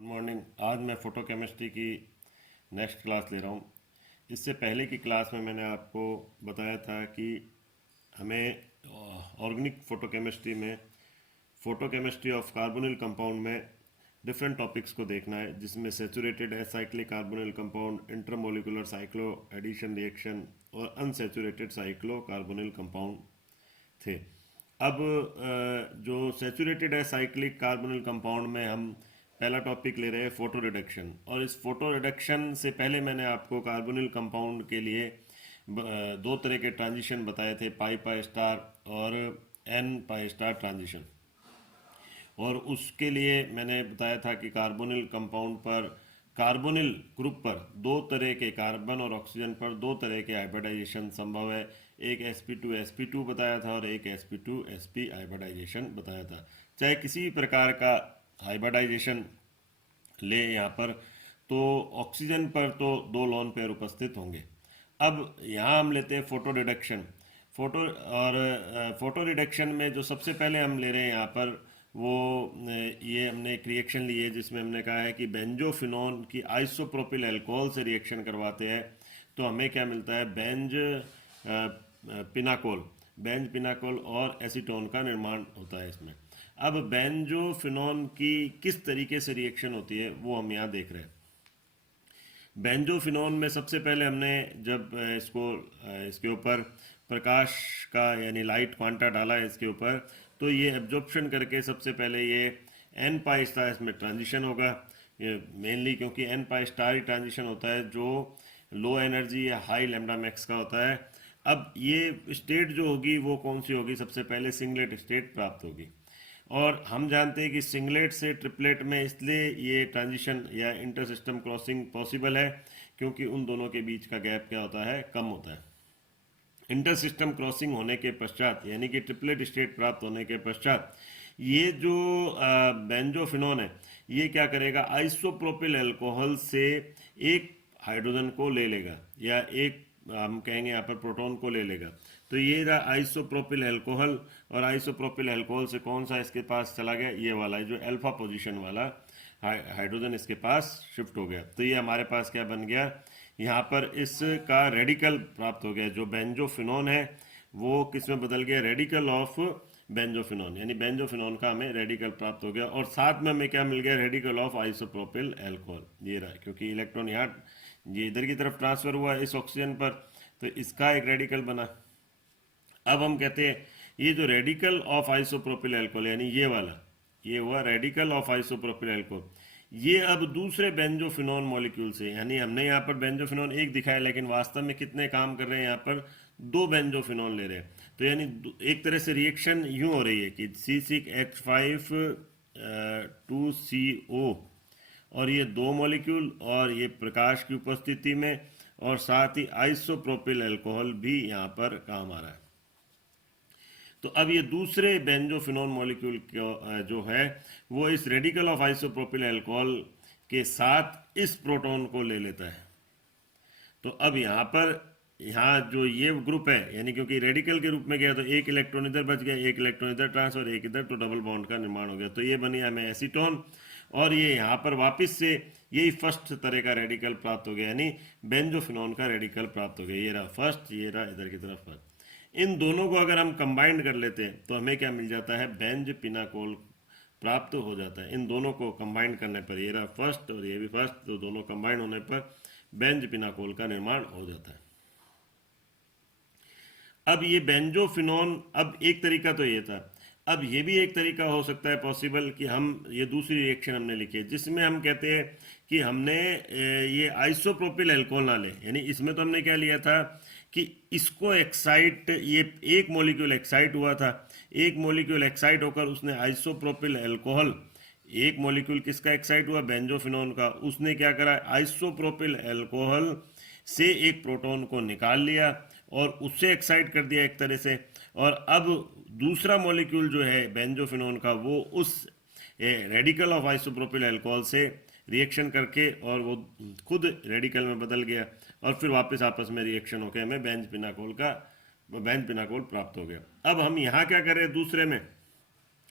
Good morning. आज मैं फ़ोटोकेमिस्ट्री की नेक्स्ट क्लास ले रहा हूँ। इससे पहले की क्लास में मैंने आपको बताया था कि हमें ऑर्गेनिक फ़ोटोकेमिस्ट्री में फ़ोटोकेमिस्ट्री ऑफ कार्बोनिल कंपाउंड में डिफरेंट टॉपिक्स को देखना है, जिसमें saturated acyclic carbonyl compound, intermolecular cyclo addition reaction और अनसेचुरेटेड साइक्लो कार्बोनिल कंपाउंड थे। अब जो सेचुरेटेड है साइक्लिक कार्बोनिल कंपाउंड में हम पहला टॉपिक ले रहे हैं फोटो रिडक्शन। और इस फोटो रिडक्शन से पहले मैंने आपको कार्बोनिल कंपाउंड के लिए दो तरह के ट्रांजिशन बताए थे, पाई पाई स्टार और एन पाई स्टार ट्रांजिशन। और उसके लिए मैंने बताया था कि कार्बोनिल कंपाउंड पर, कार्बोनिल ग्रुप पर दो तरह के, कार्बन और ऑक्सीजन पर दो तरह के हाइब्रिडाइजेशन संभव है। एक sp2 बताया था और एक sp2sp हाइब्रिडाइजेशन बताया था। चाहे किसी भी प्रकार का हाइब्रिडाइजेशन ले यहाँ पर, तो ऑक्सीजन पर तो दो लोन पेयर उपस्थित होंगे। अब यहाँ हम लेते हैं फोटो रिडक्शन। फोटो रिडक्शन में जो सबसे पहले हम ले रहे हैं यहाँ पर, वो ये हमने एक रिएक्शन ली है जिसमें हमने कहा है कि बेंजोफिनोन की आइसोप्रोपिल अल्कोहल से रिएक्शन करवाते हैं, तो हमें क्या मिलता है, पिनाकोल बेंज पिनाकोल और एसीटोन का निर्माण होता है इसमें। अब बेंजोफिनोन की किस तरीके से रिएक्शन होती है वो हम यहाँ देख रहे हैं। बेंजोफिनोन में सबसे पहले हमने जब इसके ऊपर प्रकाश का यानी लाइट क्वांटा डाला है इसके ऊपर, तो ये एब्जॉर्प्शन करके सबसे पहले ये एन पाई स्टार इसमें ट्रांजिशन होगा। ये मेनली क्योंकि एन पाई स्टार ही ट्रांजिशन होता है जो लो एनर्जी या हाई लैम्डा मैक्स का होता है। अब ये स्टेट जो होगी वो कौन सी होगी, सबसे पहले सिंगलेट स्टेट प्राप्त होगी। और हम जानते हैं कि सिंगलेट से ट्रिपलेट में इसलिए ये ट्रांजिशन या इंटर सिस्टम क्रॉसिंग पॉसिबल है क्योंकि उन दोनों के बीच का गैप क्या होता है, कम होता है। इंटर सिस्टम क्रॉसिंग होने के पश्चात यानी कि ट्रिपलेट स्टेट प्राप्त होने के पश्चात ये जो बेंजोफिनोन है ये क्या करेगा, आइसोप्रोपिल अल्कोहल से एक हाइड्रोजन को ले लेगा या एक हम कहेंगे यहाँ पर प्रोटॉन को ले लेगा। तो ये रहा आइसोप्रोपिल अल्कोहल, और आइसोप्रोपिल अल्कोहल से कौन सा इसके पास चला गया, ये वाला जो अल्फा पोजीशन वाला हाइड्रोजन इसके पास शिफ्ट हो गया। तो ये हमारे पास क्या बन गया, यहाँ पर इसका रेडिकल प्राप्त हो गया। जो बेंजोफिनोन है वो किस में बदल गया, रेडिकल ऑफ बेंजोफिनोन, यानी बेंजोफिनोन का हमें रेडिकल प्राप्त हो गया। और साथ में हमें क्या मिल गया, रेडिकल ऑफ आइसोप्रोपिल अल्कोहल। ये रहा, क्योंकि इलेक्ट्रॉन यहाँ ये इधर की तरफ ट्रांसफर हुआ इस ऑक्सीजन पर, तो इसका एक रेडिकल बना। अब हम कहते हैं ये जो रेडिकल ऑफ आइसोप्रोपिल अल्कोहल यानी ये वाला, ये हुआ रेडिकल ऑफ आइसोप्रोपिल अल्कोहल, ये अब दूसरे बेंजोफिनोन मॉलिक्यूल से, यानी हमने यहाँ पर बेंजोफिनोन एक दिखाया लेकिन वास्तव में कितने काम कर रहे हैं, यहाँ पर दो बेंजोफिनोन ले रहे हैं। तो यानी एक तरह से रिएक्शन यूं हो रही है कि C6H5 2CO, और ये दो मॉलिक्यूल और ये प्रकाश की उपस्थिति में, और साथ ही आइसोप्रोपिल अल्कोहल भी यहाँ पर काम आ रहा है। तो अब ये दूसरे बेंजोफिनोन मॉलिक्यूल जो है वो इस रेडिकल ऑफ आइसोप्रोपिल अल्कोहल के साथ इस प्रोटॉन को ले लेता है। तो अब यहाँ पर, यहाँ जो ये ग्रुप है, यानी क्योंकि रेडिकल के रूप में गया तो एक इलेक्ट्रॉन इधर बच गया, एक इलेक्ट्रॉन इधर ट्रांसफर, एक इधर, तो डबल बॉन्ड का निर्माण हो गया। तो ये बनी हमें एसीटोन, और ये यहाँ पर वापस से यही फर्स्ट तरह का रेडिकल प्राप्त हो गया, यानी बेंजोफिनोन का रेडिकल प्राप्त हो गया। ये रहा फर्स्ट, ये रहा इधर की तरफ फर्स्ट। इन दोनों को अगर हम कंबाइंड कर लेते हैं तो हमें क्या मिल जाता है, बेंज पिनाकोल प्राप्त हो जाता है। इन दोनों को कंबाइंड करने पर, ये रहा फर्स्ट और ये भी फर्स्ट, तो दोनों कंबाइंड होने पर बेंज पिनाकोल का निर्माण हो जाता है। अब ये बेंजोफिनोन, अब एक तरीका तो ये था, अब ये भी एक तरीका हो सकता है पॉसिबल कि हम ये दूसरी रिएक्शन हमने लिखी है जिसमें हम कहते हैं कि हमने ये आइसोप्रोपिल अल्कोहल ना ले, यानी इसमें तो हमने क्या लिया था कि इसको एक्साइट, ये एक मॉलिक्यूल एक्साइट हुआ था, एक मॉलिक्यूल एक्साइट होकर उसने आइसोप्रोपिल अल्कोहल, एक मॉलिक्यूल किसका एक्साइट हुआ, बेंजोफिनोन का, उसने क्या करा, आइसोप्रोपिल अल्कोहल से एक प्रोटॉन को निकाल लिया और उससे एक्साइट कर दिया एक तरह से। और अब दूसरा मॉलिक्यूल जो है बेंजोफिनोन का, वो उस रेडिकल ऑफ आइसोप्रोपिल अल्कोहल से रिएक्शन करके और वो खुद रेडिकल में बदल गया, और फिर वापस आपस में रिएक्शन होकर हमें बेंज पिनाकोल प्राप्त हो गया। अब हम यहाँ क्या कर रहे हैं दूसरे में,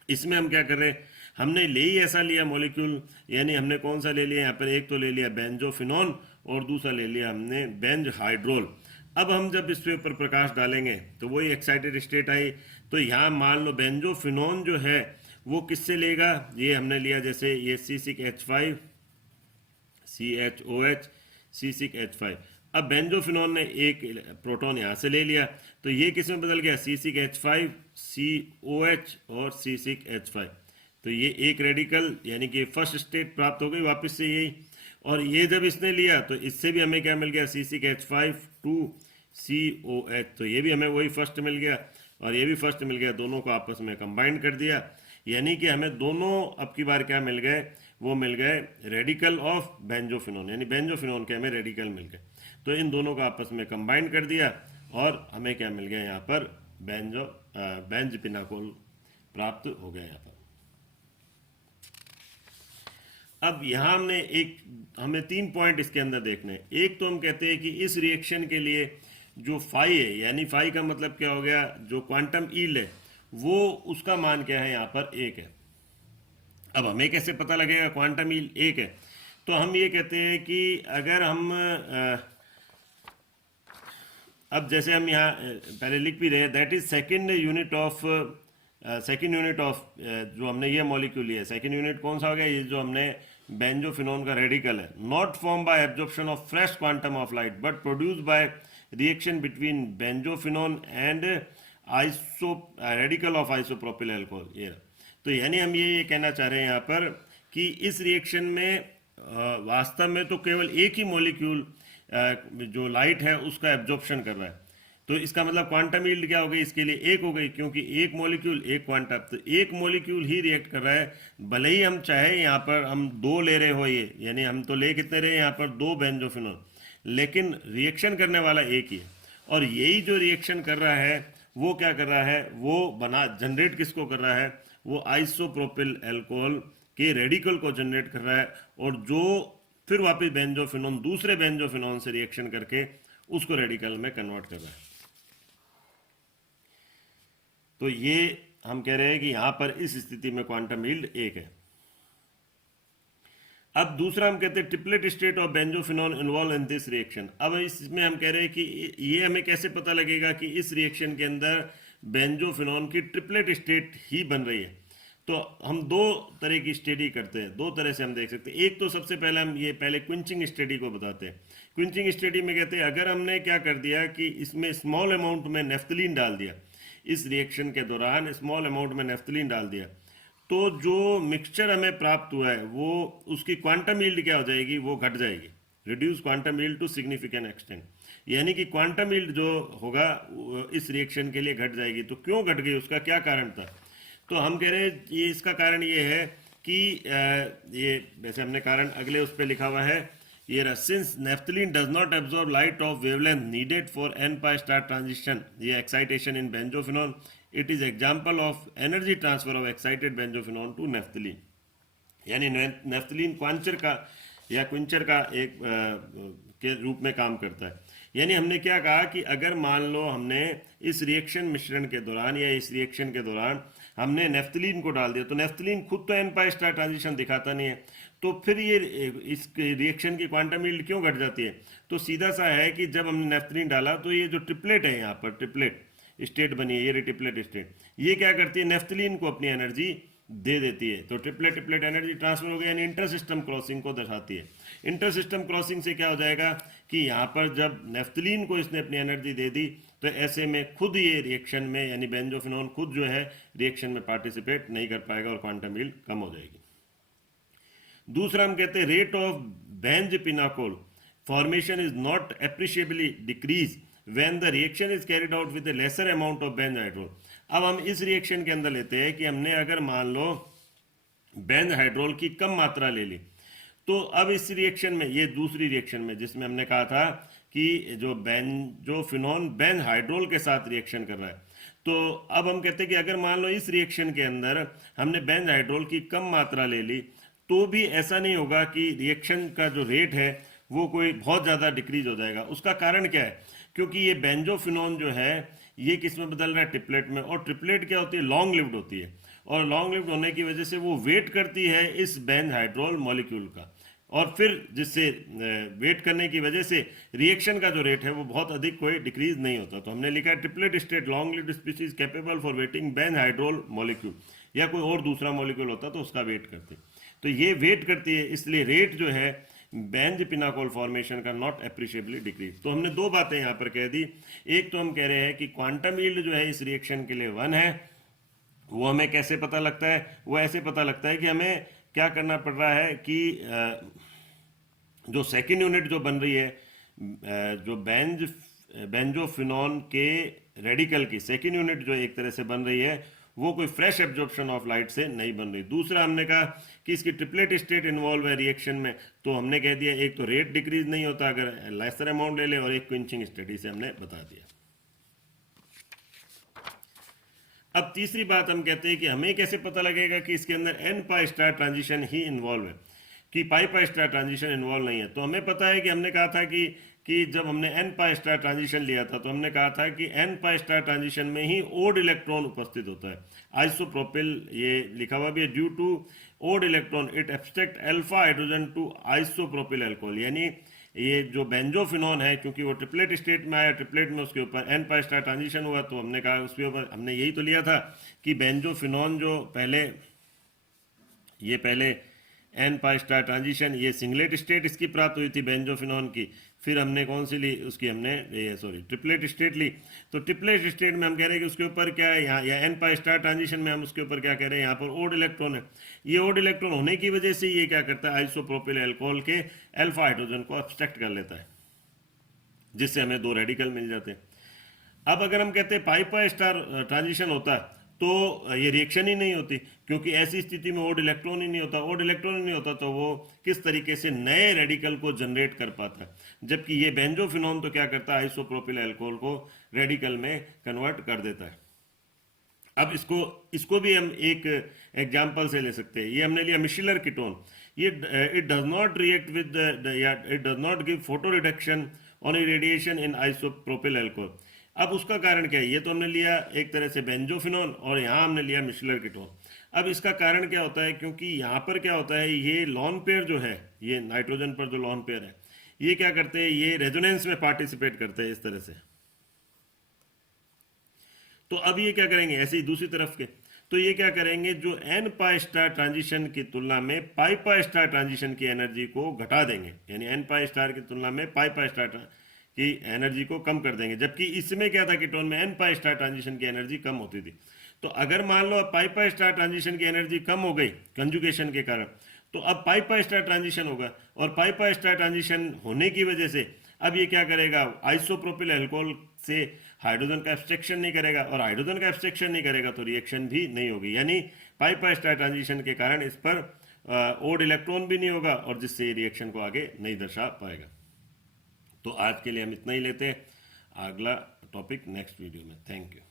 इसमें हम क्या कर रहे हैं, हमने ले ही ऐसा लिया मॉलिक्यूल, यानी हमने कौन सा ले लिया यहाँ पर, एक तो ले लिया बेंजोफिनोन और दूसरा ले लिया हमने बेंज हाइड्रोल। अब हम जब इसके ऊपर प्रकाश डालेंगे तो वही एक्साइटेड स्टेट आई। तो यहाँ मान लो बेंजोफिनोन जो है वो किससे लेगा, ये हमने लिया जैसे ये C6H5 CHOH C6H5। अब बेंजोफिनोन ने एक प्रोटॉन यहाँ से ले लिया, तो ये किस में बदल गया, C6H5 COH और C6H5। तो ये एक रेडिकल यानी कि फर्स्ट स्टेट प्राप्त हो गई वापस से यही। और ये जब इसने लिया तो इससे भी हमें क्या मिल गया, C6H5 2 COH, तो ये भी हमें वही फर्स्ट मिल गया और ये भी फर्स्ट मिल गया, दोनों को आपस में कंबाइन कर दिया, यानी कि हमें दोनों अब की बार क्या मिल गए, वो मिल गए रेडिकल ऑफ बेंजोफिनोन, यानी बेंजोफिनोन के हमें रेडिकल मिल गए। तो इन दोनों को आपस में कंबाइन कर दिया और हमें क्या मिल गया यहाँ पर, बेंजपिनाकोल प्राप्त हो गया यहाँ पर। अब यहाँ हमें 3 पॉइंट इसके अंदर देखने हैं। एक तो हम कहते हैं कि इस रिएक्शन के लिए जो फाई है, यानी फाई का मतलब क्या हो गया, जो क्वांटम ईल्ड है वो उसका मान क्या है, यहाँ पर 1 है। अब हमें कैसे पता लगेगा क्वांटम ईल्ड 1 है, तो हम ये कहते हैं कि अगर हम अब जैसे हम यहाँ पहले लिख भी रहे हैं, that is second unit of जो हमने ये मॉलिक्यूल लिया है, सेकेंड यूनिट कौन सा हो गया, ये जो हमने बेंजोफिनोन का रेडिकल है, not form by absorption of fresh quantum of light but produce by reaction between benzophenone and radical of isopropyl alcohol. ये तो यानी हम ये कहना चाह रहे हैं यहाँ पर कि इस रिएक्शन में वास्तव में तो केवल एक ही मॉलिक्यूल जो लाइट है उसका एब्जॉर्प्शन कर रहा है। तो इसका मतलब क्वांटम यील्ड क्या हो गई, इसके लिए 1 हो गई, क्योंकि एक मॉलिक्यूल एक क्वांटम, तो एक मॉलिक्यूल ही रिएक्ट कर रहा है। भले ही हम चाहे यहाँ पर हम 2 ले रहे हो, ये यानी हम तो ले कितने रहे यहाँ पर 2 बेंजोफिनोल, लेकिन रिएक्शन करने वाला एक ही है। और यही जो रिएक्शन कर रहा है वो क्या कर रहा है, वो जनरेट किसको कर रहा है, वो आइसोप्रोपिल अल्कोहल के रेडिकल को जनरेट कर रहा है, और जो फिर वापस बेंजोफिनोन दूसरे बेंजोफिनोन से रिएक्शन करके उसको रेडिकल में कन्वर्ट कर रहा है। तो ये हम कह रहे हैं कि यहां पर इस स्थिति में क्वांटम यील्ड 1 है। अब दूसरा हम कहते हैं triplet state of benzophenone involve in this reaction. अब इसमें हम कह रहे हैं कि ये हमें कैसे पता लगेगा कि इस रिएक्शन के अंदर बेंजोफिनोन की ट्रिपलेट स्टेट ही बन रही है। तो हम 2 तरह की स्टडी करते हैं, 2 तरह से हम देख सकते हैं। एक तो सबसे पहले हम ये पहले क्विंचिंग स्टडी को बताते हैं। क्विंचिंग स्टडी में कहते हैं अगर हमने क्या कर दिया कि इसमें स्मॉल अमाउंट में नेफ्थलीन डाल दिया, इस रिएक्शन के दौरान स्मॉल अमाउंट में नेफ्थलीन डाल दिया, तो जो मिक्सचर हमें प्राप्त हुआ है वो उसकी क्वांटम यील्ड क्या हो जाएगी, वो घट जाएगी, reduce quantum yield to significant extent, यानी कि क्वांटम यील्ड जो होगा इस रिएक्शन के लिए घट जाएगी। तो क्यों घट गई, उसका क्या कारण था, तो हम कह रहे हैं ये इसका कारण ये है कि ये वैसे हमने कारण अगले उस पर लिखा हुआ है, ये since naphthalene does not absorb light of wavelength needed for n pi star transition, ये excitation in benzophenone, it is example of energy transfer of excited benzophenone to naphthalene, यानी नेफ्थलीन क्वांचर का या क्विंचर का एक के रूप में काम करता है। यानी हमने क्या कहा कि अगर मान लो हमने इस रिएक्शन मिश्रण के दौरान या इस रिएक्शन के दौरान हमने नेफ्थलीन को डाल दिया, तो नेफ्थलीन खुद तो n pi स्टार ट्रांजिशन दिखाता नहीं है, तो फिर ये इस रिएक्शन की क्वांटम यील्ड क्यों घट जाती है। तो सीधा सा है कि जब हमने नेफ्थलीन डाला तो ये जो ट्रिपलेट है यहाँ पर ट्रिपलेट स्टेट बनी है, ये ट्रिपलेट स्टेट, ये क्या करती है, नेफ्थलीन को अपनी एनर्जी दे देती है। तो ट्रिपलेट ट्रिपलेट एनर्जी ट्रांसफर हो गया, यानी इंटर सिस्टम क्रॉसिंग को दर्शाती है। इंटर सिस्टम क्रॉसिंग से क्या हो जाएगा कि यहाँ पर जब नेफ्थलीन को इसने अपनी एनर्जी दे दी, तो ऐसे में खुद ये रिएक्शन में यानी बेंजोफिनोन खुद जो है रिएक्शन में पार्टिसिपेट नहीं कर पाएगा और क्वांटम यील्ड कम हो जाएगी। दूसरा हम कहते हैं rate of benzpinacol formation is not appreciably decrease when the reaction is carried out with a lesser amount of benzhydrol. अब हम इस रिएक्शन के अंदर लेते हैं कि हमने अगर मान लो बेंज हाइड्रोल की कम मात्रा ले ली, तो अब इस रिएक्शन में, ये दूसरी रिएक्शन में जिसमें हमने कहा था कि जो बेंजोफिनोन बेंज हाइड्रोल के साथ रिएक्शन कर रहा है, तो अब हम कहते हैं कि अगर मान लो इस रिएक्शन के अंदर हमने बेंज हाइड्रोल की कम मात्रा ले ली, तो भी ऐसा नहीं होगा कि रिएक्शन का जो रेट है वो कोई बहुत ज़्यादा डिक्रीज हो जाएगा। उसका कारण क्या है, क्योंकि ये बेंजोफिनोन जो है ये किस में बदल रहा है, ट्रिपलेट में, और ट्रिपलेट क्या होती है, लॉन्ग लिव्ड होती है, और लॉन्ग लिव्ड होने की वजह से वो वेट करती है इस बेंज हाइड्रोल मॉलिक्यूल का, और फिर जिससे वेट करने की वजह से रिएक्शन का जो रेट है वो बहुत अधिक कोई डिक्रीज नहीं होता। तो हमने लिखा है triplet state long lived species capable for waiting benzhydrol molecule, या कोई और दूसरा मॉलिक्यूल होता तो उसका वेट करते। तो ये वेट करती है, इसलिए रेट जो है बेंज पिनाकोल फॉर्मेशन का नॉट एप्रिशिएबली डिक्रीज। तो हमने दो बातें यहाँ पर कह दी। एक तो हम कह रहे हैं कि क्वांटम यील्ड जो है इस रिएक्शन के लिए 1 है। वो हमें कैसे पता लगता है? वो ऐसे पता लगता है कि हमें क्या करना पड़ रहा है कि जो सेकेंड यूनिट जो बन रही है, जो बेंजोफिनॉन के रेडिकल की सेकेंड यूनिट जो एक तरह से बन रही है, वो कोई फ्रेश एब्जॉर्प्शन ऑफ लाइट से नहीं बन रही। दूसरा हमने कहा कि इसकी ट्रिपलेट स्टेट इन्वॉल्व है रिएक्शन में, तो हमने कह दिया एक तो रेट डिक्रीज नहीं होता अगर लेसर अमाउंट ले ले, और एक क्विंचिंग स्टडी से हमने बता दिया। अब तीसरी बात हम कहते हैं कि हमें कैसे पता लगेगा कि इसके अंदर एन पाई स्टार ट्रांजिशन ही इन्वॉल्व है, कि पाई पाई स्टार ट्रांजिशन इन्वॉल्व नहीं है। तो हमें पता है कि हमने कहा था कि जब हमने एन पाई स्टार ट्रांजिशन लिया था तो हमने कहा था कि एन पाई स्टार ट्रांजिशन में ही ओड इलेक्ट्रॉन उपस्थित होता है। आइसोप्रोपिल ये लिखा हुआ भी है, due to odd electron it abstract alpha hydrogen to isopropyl alcohol. यानी ये जो बेंजोफिनॉन है, क्योंकि वो ट्रिपलेट स्टेट में आया, ट्रिपलेट में उसके ऊपर एन पाई स्टार ट्रांजिशन हुआ, तो हमने कहा उसके ऊपर हमने यही तो लिया था कि बेंजोफिनॉन जो पहले एन पाई स्टार ट्रांजिशन, ये सिंगलेट स्टेट इसकी प्राप्त हुई थी बेंजोफिनॉन की। फिर हमने कौन सी ली? उसकी हमने ट्रिपलेट स्टेट ली। तो ट्रिपलेट स्टेट में हम कह रहे हैं कि उसके ऊपर क्या है यहाँ, या एन पाई स्टार ट्रांजिशन में हम उसके ऊपर क्या कह रहे हैं, यहाँ पर ओड इलेक्ट्रॉन है। ये ओड इलेक्ट्रॉन होने की वजह से ये क्या करता है, आइसोप्रोपिल अल्कोहल के अल्फा हाइड्रोजन को अब्स्ट्रैक्ट कर लेता है, जिससे हमें दो रेडिकल मिल जाते हैं। अब अगर हम कहते हैं पाई पाई स्टार ट्रांजिशन होता है तो ये रिएक्शन ही नहीं होती, क्योंकि ऐसी स्थिति में ओड इलेक्ट्रॉन ही नहीं होता। ओड इलेक्ट्रॉन ही नहीं होता तो वो किस तरीके से नए रेडिकल को जनरेट कर पाता है? जबकि ये बेंजोफिनॉन तो क्या करता है, आइसोप्रोपिल अल्कोहल को रेडिकल में कन्वर्ट कर देता है। अब इसको भी हम एक एग्जांपल से ले सकते हैं। ये हमने लिया मिशलर कीटोन। ये it does not react with it does not give photo reduction on irradiation in isopropyl alcohol. अब उसका कारण क्या है? ये तो हमने लिया एक तरह से बेंजोफिनॉन, और यहाँ हमने लिया मिशलर कीटोन। अब इसका कारण क्या होता है? क्योंकि यहाँ पर क्या होता है, ये लॉन पेयर जो है, ये नाइट्रोजन पर जो लॉन पेयर है, ये क्या करते हैं, ये रेजोनेंस में पार्टिसिपेट करते हैं इस तरह से। तो अब ये क्या करेंगे, ऐसे ही दूसरी तरफ के, तो ये क्या करेंगे, जो एन पाई स्टार ट्रांजिशन की तुलना में पाई पाई स्टार ट्रांजिशन की एनर्जी को घटा देंगे। यानी एन पाई स्टार की तुलना में पाई पाई स्टार की एनर्जी को कम कर देंगे। जबकि इसमें क्या था, कीटोन में एन पाई स्टार ट्रांजिशन की एनर्जी कम होती थी। तो अगर मान लो पाई पाई स्टार ट्रांजिशन की एनर्जी कम हो गई कंजुगेशन के कारण, तो अब पाई पाई स्टार ट्रांजिशन होगा, और पाई पाई स्टार ट्रांजिशन होने की वजह से अब ये क्या करेगा, आइसोप्रोपिल अल्कोहल से हाइड्रोजन का एब्स्ट्रैक्शन नहीं करेगा, और हाइड्रोजन का एब्स्ट्रैक्शन नहीं करेगा तो रिएक्शन भी नहीं होगी। यानी पाई पाई स्टार ट्रांजिशन के कारण इस पर ओड इलेक्ट्रॉन भी नहीं होगा, और जिससे ये रिएक्शन को आगे नहीं दर्शा पाएगा। तो आज के लिए हम इतना ही लेते हैं, अगला टॉपिक नेक्स्ट वीडियो में। Thank you.